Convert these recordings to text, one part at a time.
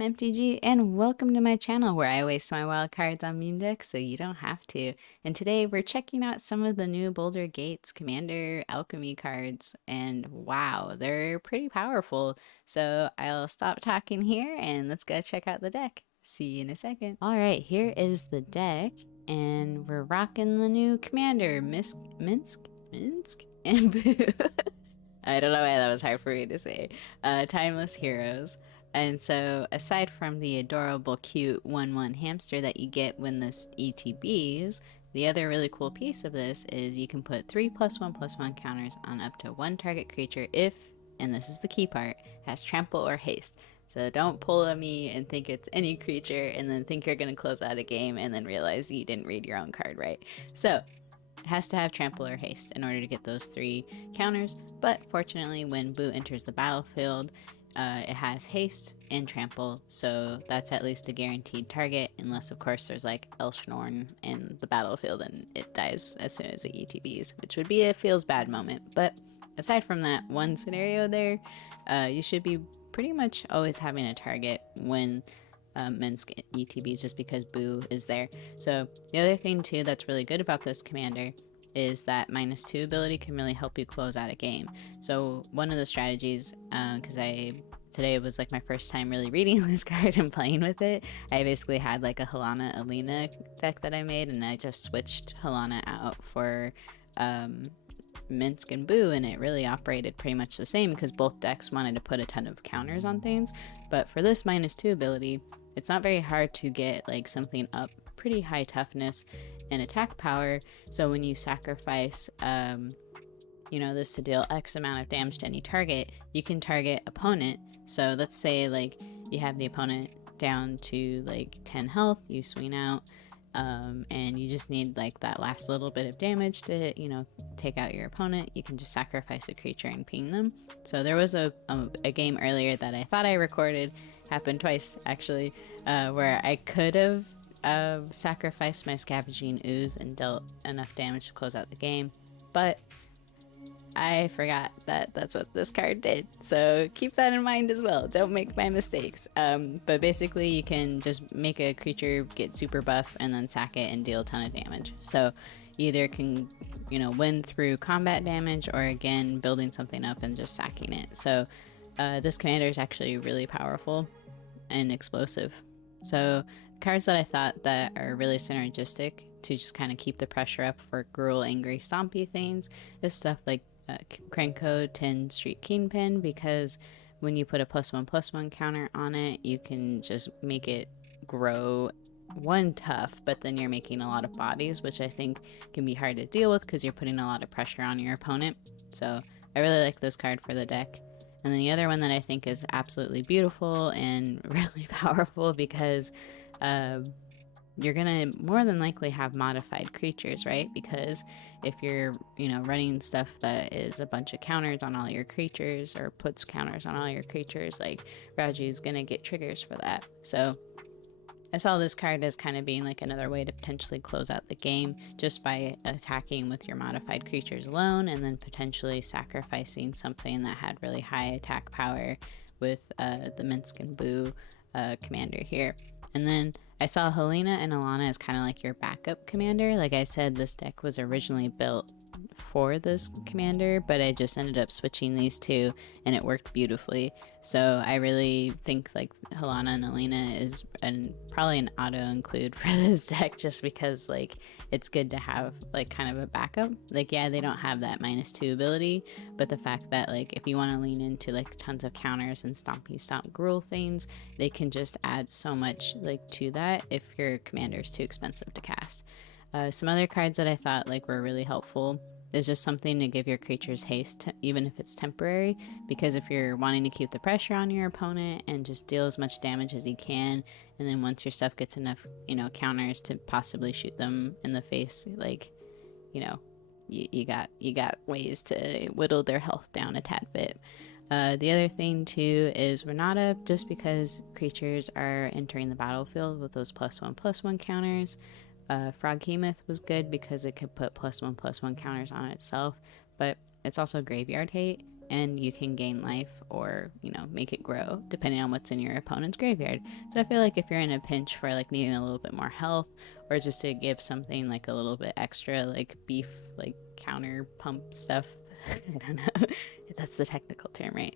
I'm MTG, and welcome to my channel where I waste my wild cards on meme decks so you don't have to. And today we're checking out some of the new Baldur Gates Commander Alchemy cards, and wow, they're pretty powerful. So I'll stop talking here and let's go check out the deck. See you in a second. Alright, here is the deck, and we're rocking the new Commander, Minsc, and Boo. I don't know why that was hard for me to say. Timeless Heroes. And so, aside from the adorable, cute 1/1 hamster that you get when this ETBs, the other really cool piece of this is you can put 3+1/+1 counters on up to one target creature if, and this is the key part, has trample or haste. So don't pull at me and think it's any creature and then think you're going to close out a game and then realize you didn't read your own card right. So, it has to have trample or haste in order to get those 3 counters, but fortunately when Boo enters the battlefield, it has haste and trample, so that's at least a guaranteed target, unless of course there's like Elshnorn in the battlefield and it dies as soon as it ETBs, which would be a feels bad moment. But aside from that one scenario there, you should be pretty much always having a target when Minsc ETBs, just because Boo is there. So the other thing too that's really good about this commander is that -2 ability can really help you close out a game. So one of the strategies, because today was like my first time really reading this card and playing with it, I basically had like a Helana Alina deck that I made, and I just switched Helana out for Minsc and Boo, and it really operated pretty much the same because both decks wanted to put a ton of counters on things. But for this -2 ability, it's not very hard to get like something up pretty high toughness and attack power, so when you sacrifice this to deal X amount of damage to any target, you can target opponent. So let's say like you have the opponent down to like 10 health, you swing out, and you just need like that last little bit of damage to take out your opponent. You can just sacrifice a creature and ping them. So there was a game earlier that I thought I recorded, happened twice actually, where I could have sacrificed my Scavenging Ooze and dealt enough damage to close out the game, but I forgot that that's what this card did, so keep that in mind as well. Don't make my mistakes. But basically you can just make a creature get super buff and then sack it and deal a ton of damage. So you either can win through combat damage, or again building something up and just sacking it. So this commander is actually really powerful and explosive. So cards that I thought that are really synergistic to just kind of keep the pressure up for Gruul, Angry, Stompy things is stuff like Krenko, 10 Street Kingpin, because when you put a +1/+1 counter on it, you can just make it grow one tough, but then you're making a lot of bodies, which I think can be hard to deal with because you're putting a lot of pressure on your opponent. So I really like this card for the deck. And then the other one that I think is absolutely beautiful and really powerful, because you're gonna more than likely have modified creatures, right? Because if you're running stuff that is a bunch of counters on all your creatures, or puts counters on all your creatures, like Raji's gonna get triggers for that. So I saw this card as kind of being like another way to potentially close out the game just by attacking with your modified creatures alone, and then potentially sacrificing something that had really high attack power with the Minsc and Boo commander here. And then I saw Helena and Alana as kind of like your backup commander. Like I said, this deck was originally built for this commander, but I just ended up switching these two and it worked beautifully. So I really think like Helena and Alina is probably an auto include for this deck, just because like it's good to have like kind of a backup. Like, yeah, they don't have that -2 ability, but the fact that like if you want to lean into like tons of counters and stompy stomp Gruul things, they can just add so much like to that if your commander is too expensive to cast. Some other cards that I thought like were really helpful is just something to give your creatures haste, even if it's temporary, because if you're wanting to keep the pressure on your opponent and just deal as much damage as you can, and then once your stuff gets enough counters to possibly shoot them in the face, like you got ways to whittle their health down a tad bit. The other thing too is Renata, just because creatures are entering the battlefield with those +1/+1 counters. Froghemoth was good because it could put +1/+1 counters on itself, but it's also graveyard hate, and you can gain life or, you know, make it grow depending on what's in your opponent's graveyard. So I feel like if you're in a pinch for like needing a little bit more health, or just to give something like a little bit extra, like beef, like counter pump stuff, I don't know if that's the technical term, right?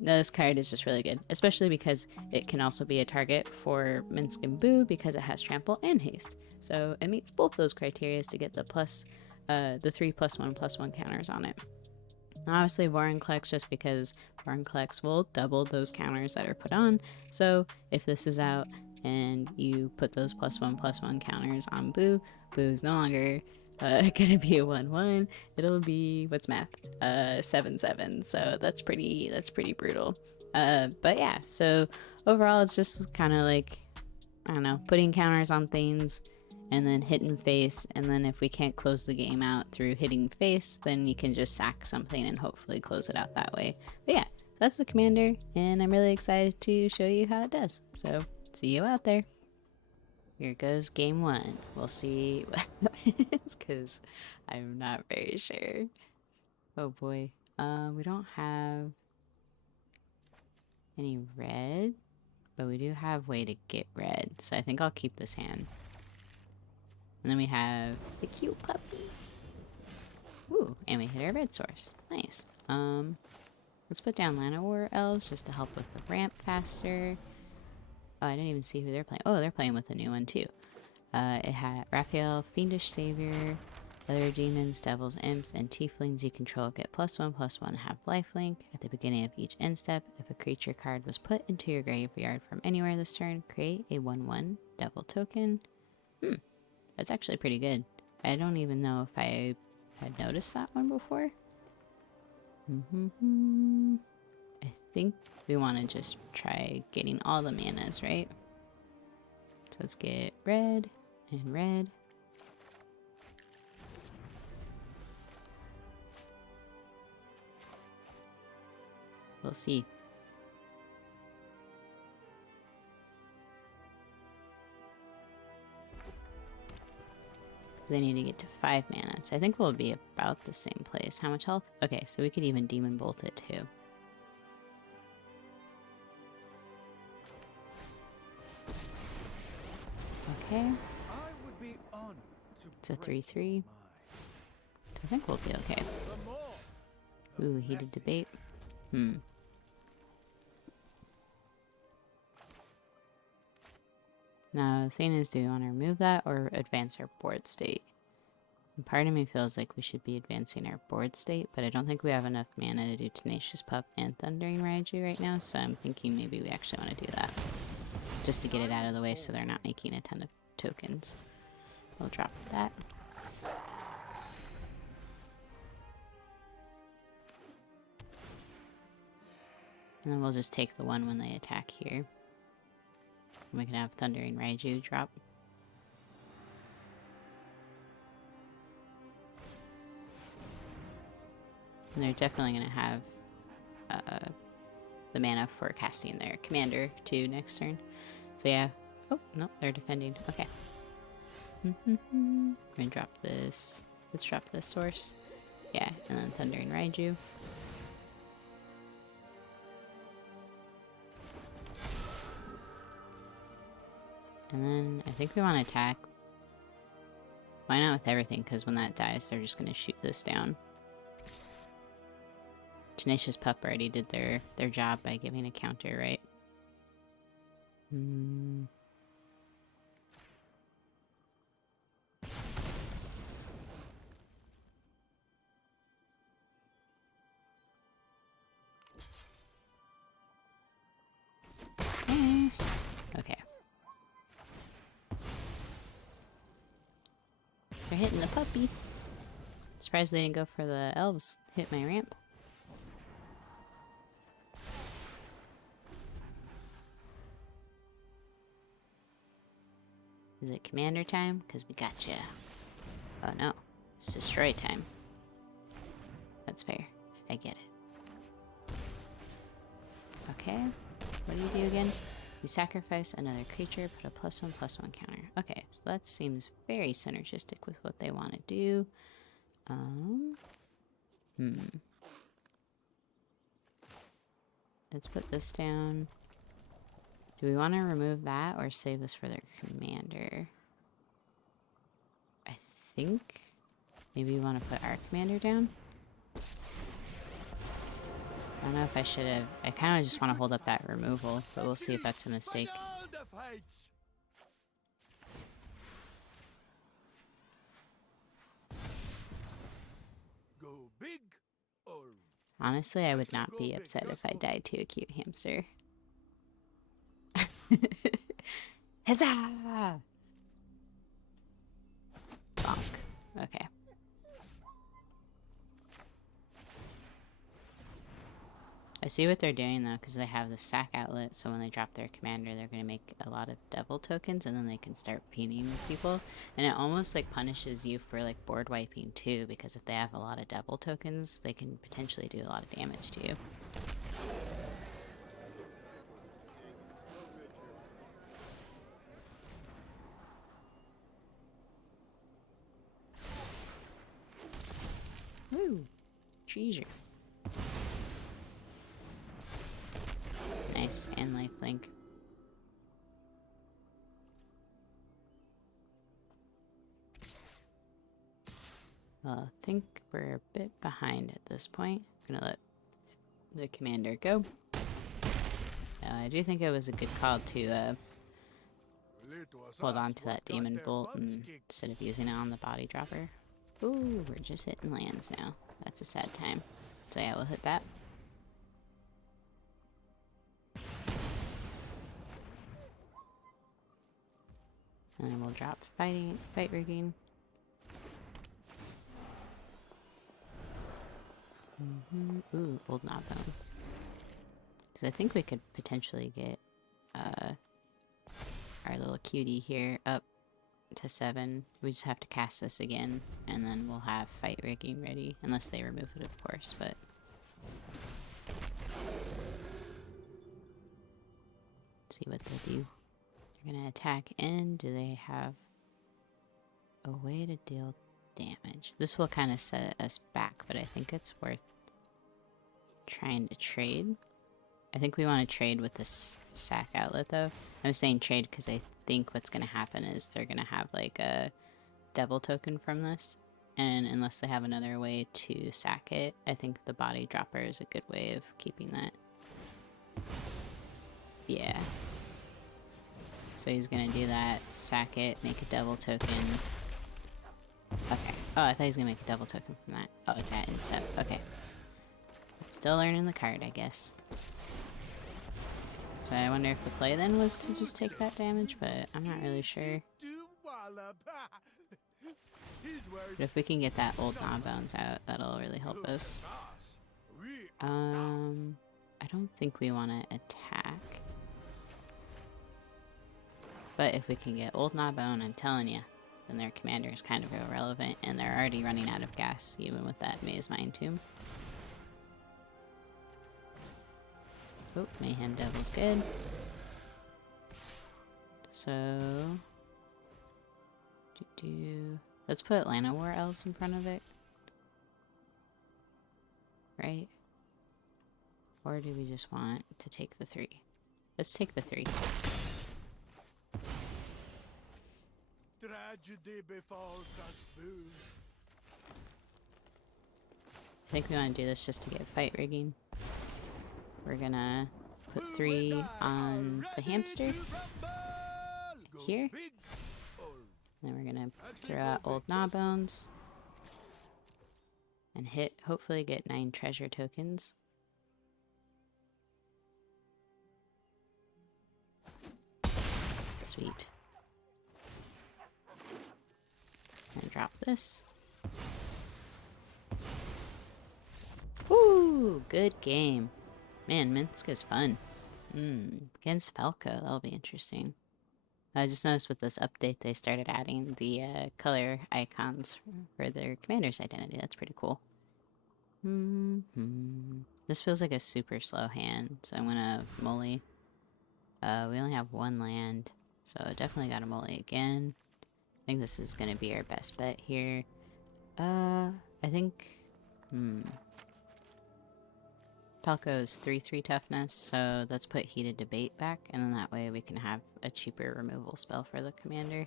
This card is just really good, especially because it can also be a target for Minsc and Boo because it has trample and haste. So it meets both those criteria to get the plus, the 3+1/+1 counters on it. And obviously Vorinclex, just because Vorinclex will double those counters that are put on. So if this is out and you put those +1/+1 counters on Boo, Boo's no longer gonna be a 1/1. It'll be, what's math, 7/7. So that's pretty brutal. But yeah, so overall it's just kind of like, I don't know, putting counters on things and then hitting face, and then if we can't close the game out through hitting face, then you can just sack something and hopefully close it out that way. But yeah, that's the commander, and I'm really excited to show you how it does. So see you out there. Here goes game one. We'll see what happens, because I'm not very sure. Oh boy. We don't have any red, but we do have way to get red, so I think I'll keep this hand. And then we have the cute puppy. Ooh, and we hit our red source. Nice. Let's put down Llanowar Elves just to help with the ramp faster. Oh, I didn't even see who they're playing. Oh, they're playing with a new one too. It had Raphael, Fiendish Savior, other demons, devils, imps, and tieflings you control get +1/+1 have lifelink. At the beginning of each end step, if a creature card was put into your graveyard from anywhere this turn, create a 1/1 devil token. That's actually pretty good. I don't even know if I had noticed that one before. I think we want to just try getting all the manas, right? So let's get red and red. We'll see. They need to get to 5 mana. So I think we'll be about the same place. How much health? Okay, so we could even Demon Bolt it too. Okay. It's a 3/3. I think we'll be okay. Ooh, heated debate. Now, the thing is, do we want to remove that or advance our board state? And part of me feels like we should be advancing our board state, but I don't think we have enough mana to do Tenacious Pup and Thundering Raiju right now, so I'm thinking maybe we actually want to do that. Just to get it out of the way so they're not making a ton of tokens. We'll drop that. And then we'll just take the one when they attack here. And we can have Thundering Raiju drop. And they're definitely going to have the mana for casting their commander too next turn. So yeah. Oh, no, they're defending. Okay. I'm going to drop this. Let's drop this source. Yeah, and then Thundering Raiju. And then I think we want to attack. Why not with everything? Because when that dies, they're just going to shoot this down. Tenacious Pup already did their job by giving a counter, right? Nice. Okay. They're hitting the puppy. Surprised they didn't go for the elves. Hit my ramp. Is it commander time? Because we gotcha. Oh no. It's destroy time. That's fair. I get it. Okay. What do you do again? You sacrifice another creature, put a +1/+1 counter. Okay, so that seems very synergistic with what they want to do. let's put this down. Do we want to remove that or save this for their commander? I think maybe we want to put our commander down. I don't know if I should have. I kind of just want to hold up that removal, but we'll see if that's a mistake. Honestly, I would not be upset if I died to a cute hamster. Huzzah! Bonk. Okay. I see what they're doing though, because they have the sack outlet, so when they drop their commander, they're going to make a lot of devil tokens, and then they can start peening people. And it almost like punishes you for like board wiping too, because if they have a lot of devil tokens, they can potentially do a lot of damage to you. Woo! Treasure. Nice, and lifelink. Well, I think we're a bit behind at this point. I'm gonna let the commander go. I do think it was a good call to hold on to that demon bolt instead of using it on the body dropper. Ooh, we're just hitting lands now. That's a sad time. So yeah, we'll hit that. And then we'll drop fight rigging. Ooh, old knobbone. Because I think we could potentially get our little cutie here up to 7. We just have to cast this again, and then we'll have fight rigging ready, unless they remove it, of course. But let's see what they do. They're gonna attack in. Do they have a way to deal damage? This will kind of set us back, but I think it's worth trying to trade. I think we want to trade with this sack outlet though. I'm saying trade because I think what's going to happen is they're going to have like a devil token from this, and unless they have another way to sack it, I think the body dropper is a good way of keeping that. Yeah. So he's going to do that, sack it, make a devil token. Okay. Oh, I thought he was going to make a devil token from that. Oh, it's at instep. Okay. Still learning the card, I guess. So I wonder if the play then was to just take that damage, but I'm not really sure. But if we can get that old knob-bounce out, that'll really help us. I don't think we want to attack. But if we can get old knob-bone, I'm telling you, then their commander is kind of irrelevant, and they're already running out of gas, even with that Maze Mind Tomb. Oh, Mayhem Devil's good. So... let's put Atlanta War Elves in front of it. Right? Or do we just want to take the 3? Let's take the 3. Tragedy befalls us both. I think we want to do this just to get fight rigging. We're gonna put 3 on the hamster here. Then we're gonna throw out old Gnawbones and hit, hopefully get 9 treasure tokens. Sweet. And drop this. Woo! Good game. Man, Minsc is fun. Against Falco, that'll be interesting. I just noticed with this update they started adding the color icons for their commander's identity. That's pretty cool. This feels like a super slow hand, so I'm gonna Molly. We only have 1 land, so definitely gotta Molly again. I think this is gonna be our best bet here. I think... Falco's 3/3 toughness, so let's put Heated Debate back, and then that way we can have a cheaper removal spell for the commander.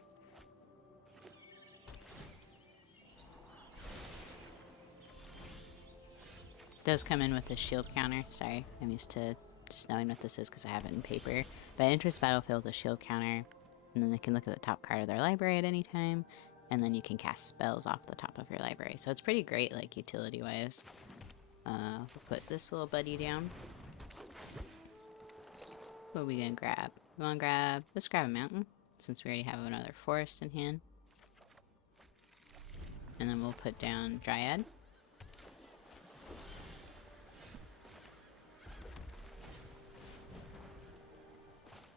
It does come in with a shield counter. Sorry, I'm used to just knowing what this is because I have it in paper. But enters battlefield with a shield counter, and then they can look at the top card of their library at any time, and then you can cast spells off the top of your library. So it's pretty great, like, utility-wise. We'll put this little buddy down. What are we gonna grab? We wanna grab... Let's grab a mountain, since we already have another forest in hand. And then we'll put down Dryad.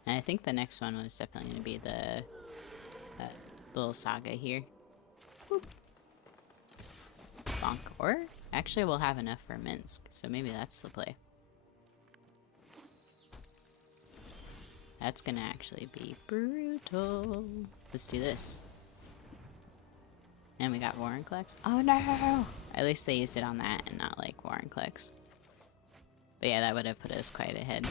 And I think the next one was definitely going to be the little saga here. Whoop. Bonk. Or, actually we'll have enough for Minsc, so maybe that's the play. That's going to actually be brutal. Let's do this. And we got Warrenclex. Oh no! At least they used it on that and not like Warrenclex. But yeah, that would have put us quite ahead.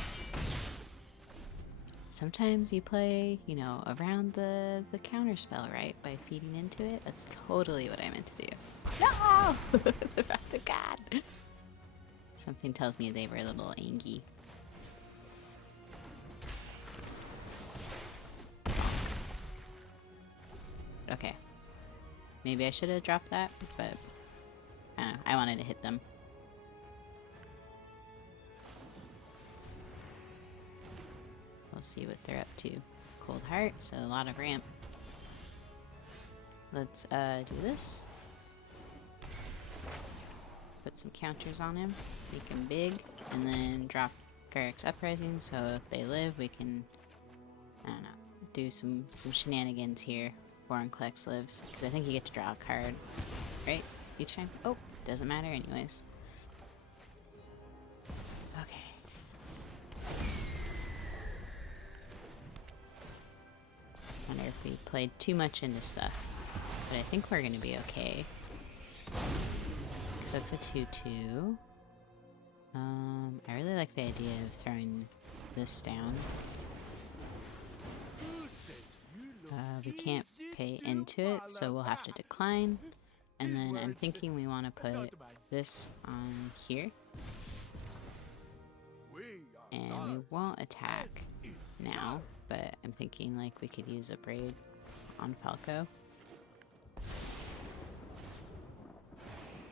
Sometimes you play, you know, around the counter spell, right? By feeding into it. That's totally what I meant to do. No! The wrath of God. Something tells me they were a little angry. Okay. Maybe I should have dropped that, but I don't know. I wanted to hit them. We'll see what they're up to. Cold Heart, so a lot of ramp. Let's do this. Put some counters on him, make him big, and then drop Garruk's Uprising, so if they live, we can, I don't know, do some shenanigans here. Warrenclex lives, because I think you get to draw a card, right? Each time? Oh, doesn't matter anyways. Okay. Wonder if we played too much into stuff, but I think we're gonna be okay. Because that's a 2/2. I really like the idea of throwing this down. We can't pay into it, so we'll have to decline. And then I'm thinking we want to put this on here. And we won't attack now, but I'm thinking like we could use a braid on Falco.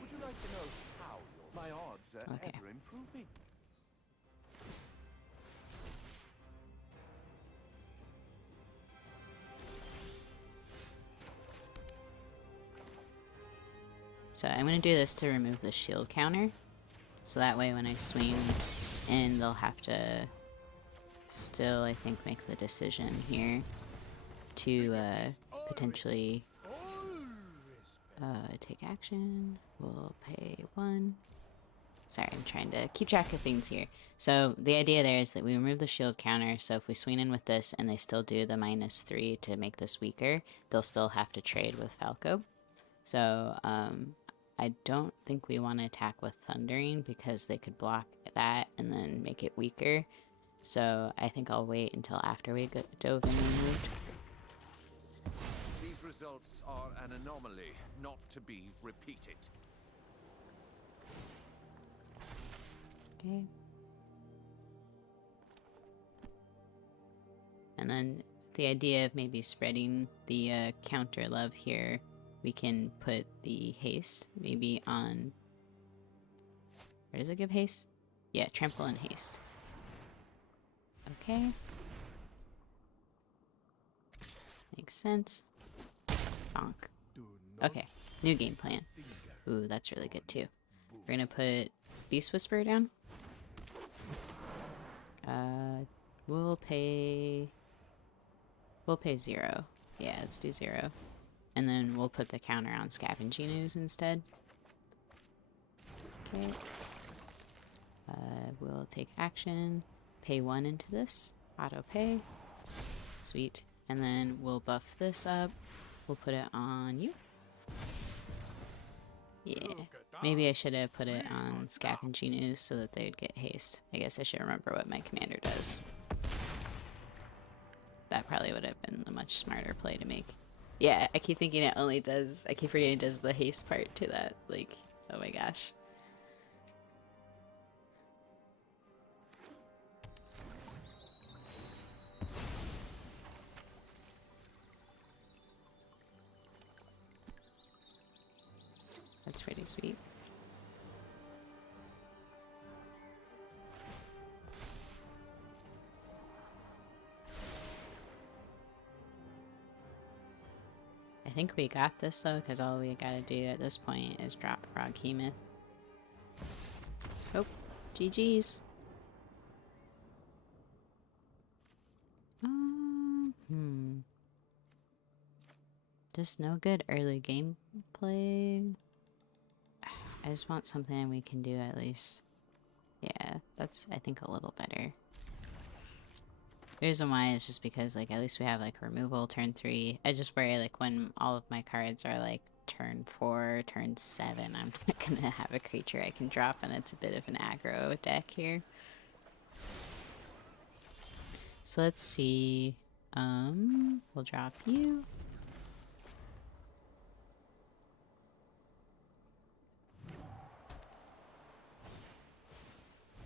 Would you like to know how my odds are ever improving? So I'm going to do this to remove the shield counter. So that way when I swing in, they'll have to still, I think, make the decision here to potentially take action. We'll pay 1. Sorry, I'm trying to keep track of things here. So the idea there is that we remove the shield counter, so if we swing in with this and they still do the -3 to make this weaker, they'll still have to trade with Falco. So I don't think we want to attack with Thundering because they could block that and then make it weaker. So I think I'll wait until after we dove in and moved. These results are an anomaly, not to be repeated. Okay. And then the idea of maybe spreading the counter love here, we can put the haste maybe on... Where does it give haste? Yeah, trample and haste. Okay. Makes sense. Bonk. Okay, new game plan. Ooh, that's really good too. We're gonna put Beast Whisperer down. We'll pay 0. Yeah, let's do 0. And then we'll put the counter on Scavenging Ooze instead. Okay. We'll take action, pay 1 into this, auto pay. Sweet. And then we'll buff this up. We'll put it on you. Yeah. Maybe I should have put it on Scavenging Ooze so that they'd get haste. I guess I should remember what my commander does. That probably would have been a much smarter play to make. Yeah, I keep thinking it only does... I keep forgetting it does the haste part to that. Like, oh my gosh. That's pretty sweet. I think we got this though, because all we gotta do at this point is drop Froghemoth. Oh, GG's. Just no good early gameplay. I just want something we can do at least. Yeah, that's, I think, a little better. The reason why is just because, like, at least we have, like, removal turn 3. I just worry, like, when all of my cards are, like, turn 4, turn 7, I'm not gonna have a creature I can drop, and it's a bit of an aggro deck here. So let's see. We'll drop you.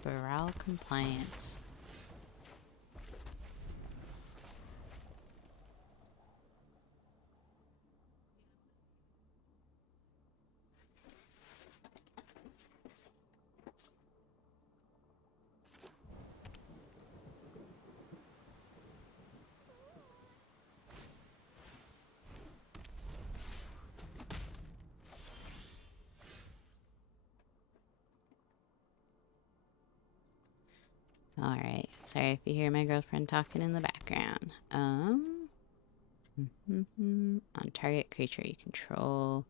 Brawl compliance. Alright, sorry if you hear my girlfriend talking in the background. On target creature you control.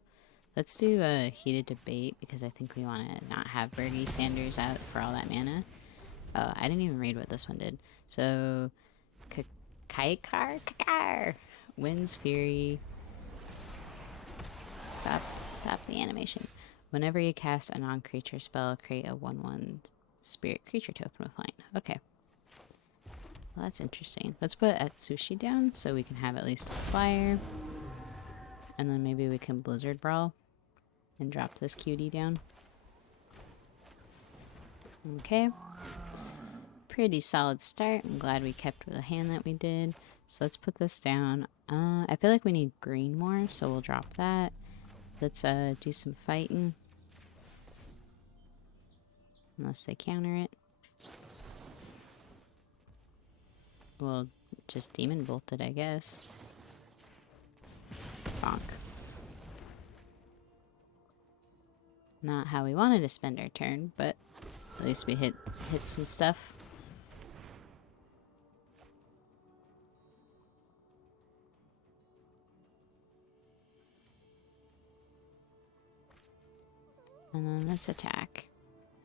Let's do a heated debate because I think we want to not have Bernie Sanders out for all that mana. Oh, I didn't even read what this one did. So, Kakar wins Fury. Stop the animation. Whenever you cast a non-creature spell, create a 1/1 spirit creature token with flying. Okay. Well, that's interesting. Let's put Atsushi down so we can have at least a flyer. And then maybe we can Blizzard Brawl and drop this cutie down. Okay. Pretty solid start. I'm glad we kept with the hand that we did. So let's put this down. I feel like we need green more, so we'll drop that. Let's do some fighting. Unless they counter it. We'll just Demon Bolt it, I guess. Bonk. Not how we wanted to spend our turn, but at least we hit some stuff. And then let's attack.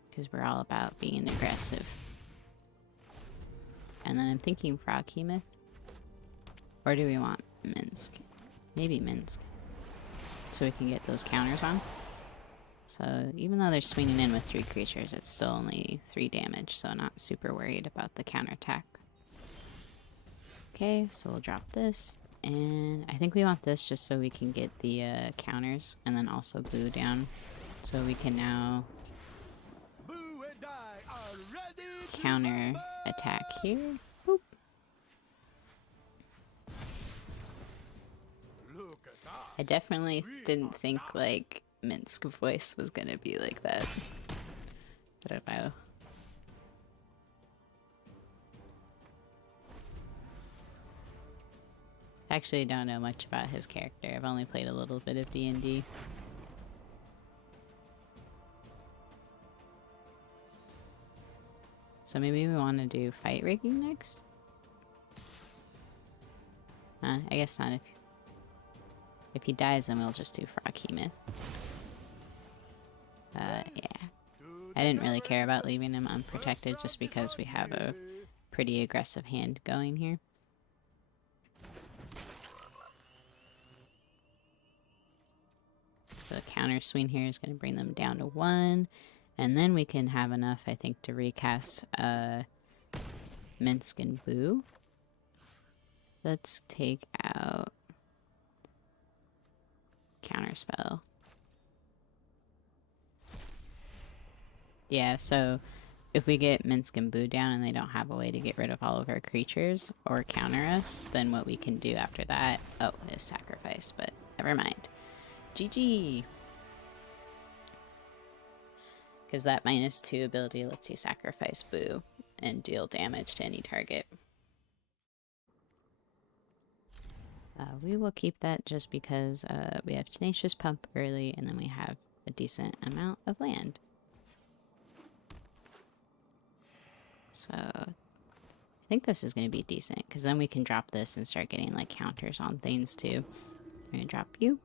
Because we're all about being aggressive. And then I'm thinking Froghemoth. Or do we want Minsc? Maybe Minsc. So we can get those counters on. So even though they're swinging in with 3 creatures, it's still only 3 damage. So I'm not super worried about the counterattack. Okay, so we'll drop this. And I think we want this just so we can get the counters. And then also blue down. So we can now counter attack here. Boop. I definitely didn't think like Minsc voice was gonna be like that. I don't know. Actually don't know much about his character. I've only played a little bit of D&D. So maybe we want to do fight rigging next? I guess not. If he dies, then we'll just do Froghemoth. Yeah. I didn't really care about leaving him unprotected just because we have a pretty aggressive hand going here. So counter swing here is going to bring them down to 1. And then we can have enough, I think, to recast Minsc and Boo. Let's take out Counterspell. Yeah, so if we get Minsc and Boo down and they don't have a way to get rid of all of our creatures or counter us, then what we can do after that, oh, is sacrifice, but never mind. GG! Because that -2 ability lets you sacrifice Boo and deal damage to any target. We will keep that just because we have Tenacious Pump early and then we have a decent amount of land. So I think this is going to be decent because then we can drop this and start getting like counters on things too. I'm going to drop you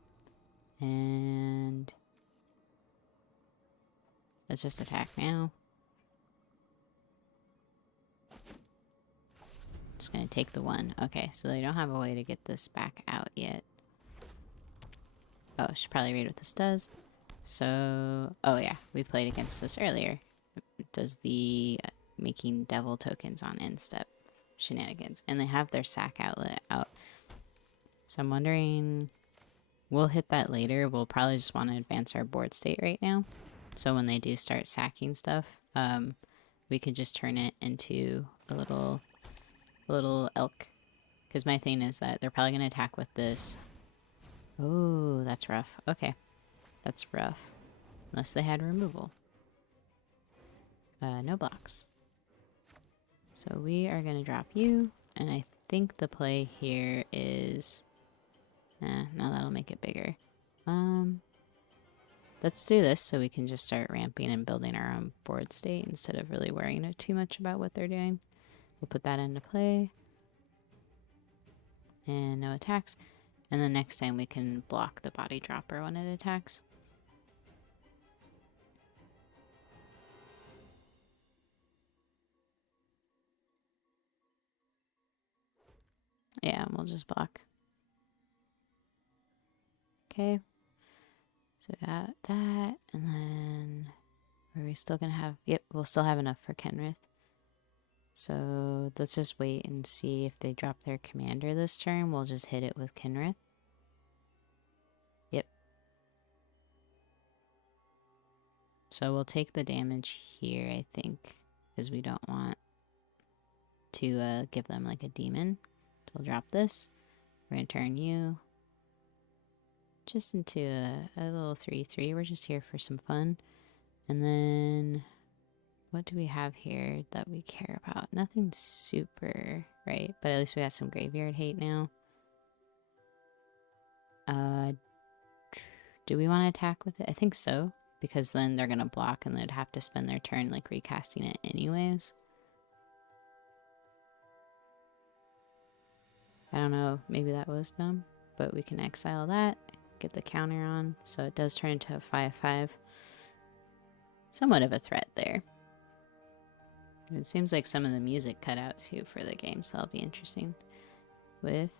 and let's just attack now. Just going to take the 1. Okay, so they don't have a way to get this back out yet. Oh, I should probably read what this does. So, oh yeah, we played against this earlier. It does the making devil tokens on end step shenanigans. And they have their sack outlet out. So I'm wondering, we'll hit that later. We'll probably just want to advance our board state right now. So when they do start sacking stuff, we can just turn it into a little elk. Because my thing is that they're probably going to attack with this. Oh, that's rough. Okay. That's rough. Unless they had removal. No blocks. So we are going to drop you. And I think the play here is... now that'll make it bigger. Let's do this so we can just start ramping and building our own board state instead of really worrying too much about what they're doing. We'll put that into play. And no attacks. And then next time we can block the body dropper when it attacks. Yeah, we'll just block. Okay. So we got that. And then are we still gonna have... Yep, we'll still have enough for Kenrith. So let's just wait and see if they drop their commander this turn. We'll just hit it with Kenrith. Yep. So we'll take the damage here, I think, because we don't want to give them like a demon. So we'll drop this. We're going to turn you just into a little 3/3. We're just here for some fun. And then... what do we have here that we care about? Nothing super, right? But at least we got some graveyard hate now. Do we want to attack with it? I think so. Because then they're going to block and they'd have to spend their turn like recasting it anyways. I don't know. Maybe that was dumb. But we can exile that. Get the counter on. So it does turn into a 5/5. Somewhat of a threat there. It seems like some of the music cut out too for the game, so that'll be interesting. With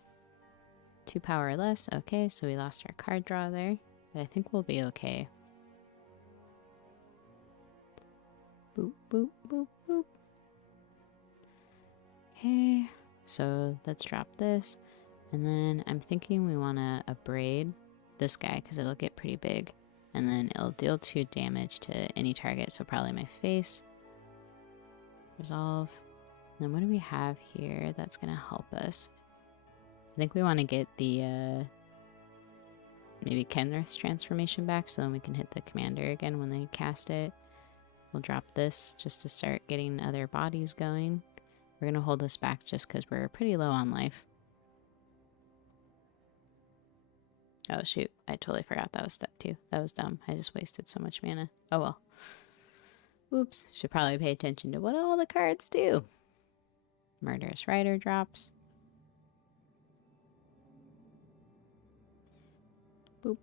2 power or less, okay, so we lost our card draw there, but I think we'll be okay. Boop, boop, boop, boop. Okay, so let's drop this, and then I'm thinking we want to abrade this guy because it'll get pretty big, and then it'll deal 2 damage to any target, so probably my face. Resolve. And then what do we have here that's going to help us? I think we want to get the maybe Kenrith's transformation back so then we can hit the commander again when they cast it. We'll drop this just to start getting other bodies going. We're going to hold this back just because we're pretty low on life. Oh shoot, I totally forgot that was step 2. That was dumb. I just wasted so much mana. Oh well. Oops, should probably pay attention to what all the cards do. Murderous Rider drops. Boop.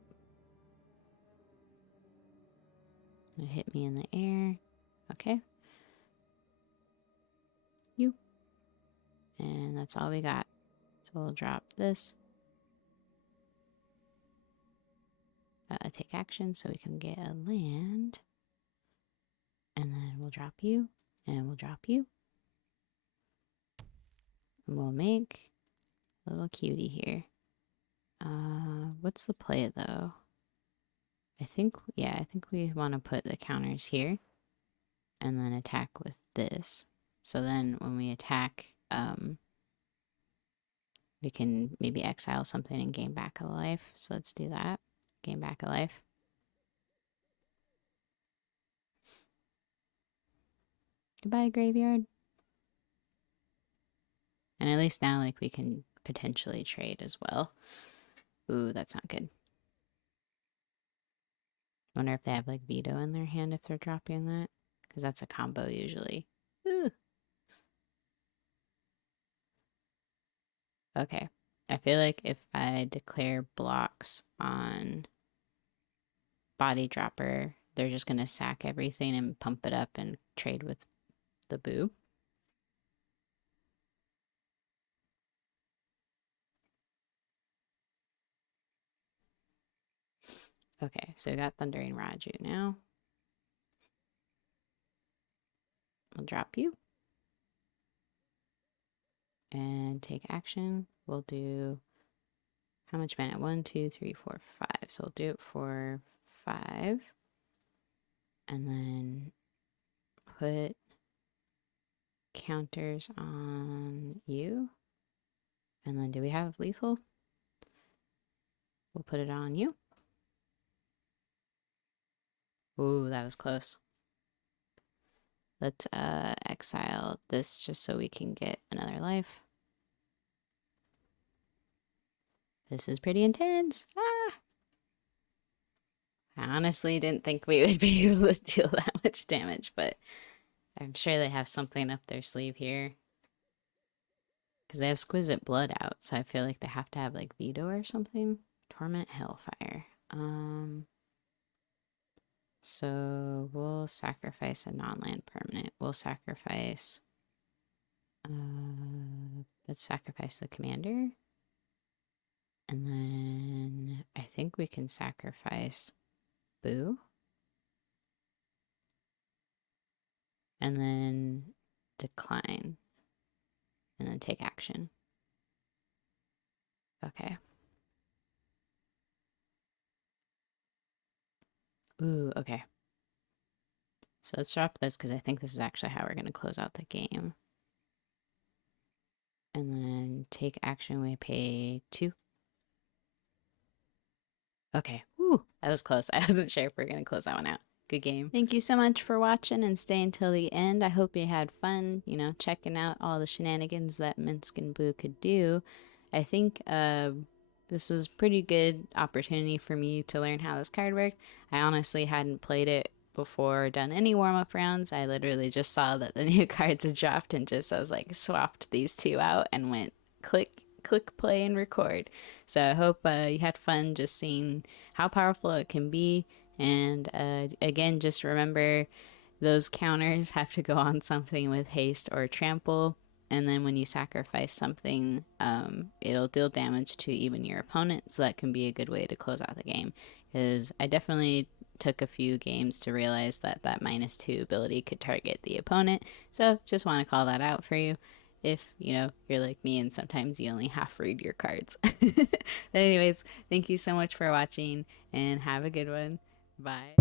It hit me in the air. Okay. You. And that's all we got. So we'll drop this. take action so we can get a land. And then we'll drop you, and we'll drop you. And we'll make a little cutie here. What's the play though? I think we want to put the counters here and then attack with this. So then when we attack, we can maybe exile something and gain back a life. So let's do that. Gain back a life. Goodbye, graveyard. And at least now, like, we can potentially trade as well. Ooh, that's not good. Wonder if they have, like, veto in their hand if they're dropping that. Because that's a combo usually. Ooh. Okay. I feel like if I declare blocks on Body Dropper, they're just going to sack everything and pump it up and trade with the boo. Okay, so we got Thundering Raju now. We'll drop you. And take action. We'll do how much mana? 1, 2, 3, 4, 5. So we'll do it for 5. And then put counters on you. And then do we have lethal? We'll put it on you. Ooh, that was close. Let's exile this just so we can get another life. This is pretty intense. Ah! I honestly didn't think we would be able to deal that much damage, but I'm sure they have something up their sleeve here. Because they have Exquisite Blood out, so I feel like they have to have like veto or something. Torment Hellfire. So we'll sacrifice a non-land permanent. We'll sacrifice let's sacrifice the commander. And then I think we can sacrifice Boo. And then decline. And then take action. Okay. Ooh, okay. So let's drop this because I think this is actually how we're going to close out the game. And then take action, we pay 2. Okay. Woo, that was close. I wasn't sure if we are going to close that one out. Good game. Thank you so much for watching and staying till the end. I hope you had fun, you know, checking out all the shenanigans that Minsc and Boo could do. I think this was a pretty good opportunity for me to learn how this card worked. I honestly hadn't played it before, done any warm-up rounds. I literally just saw that the new cards had dropped and just, I was like, swapped these two out and went click play and record. So I hope you had fun just seeing how powerful it can be. And again, just remember those counters have to go on something with haste or trample. And then when you sacrifice something, it'll deal damage to even your opponent. So that can be a good way to close out the game. Because I definitely took a few games to realize that that -2 ability could target the opponent. So just want to call that out for you. If, you know, you're like me and sometimes you only half read your cards. But anyways, thank you so much for watching and have a good one. Bye.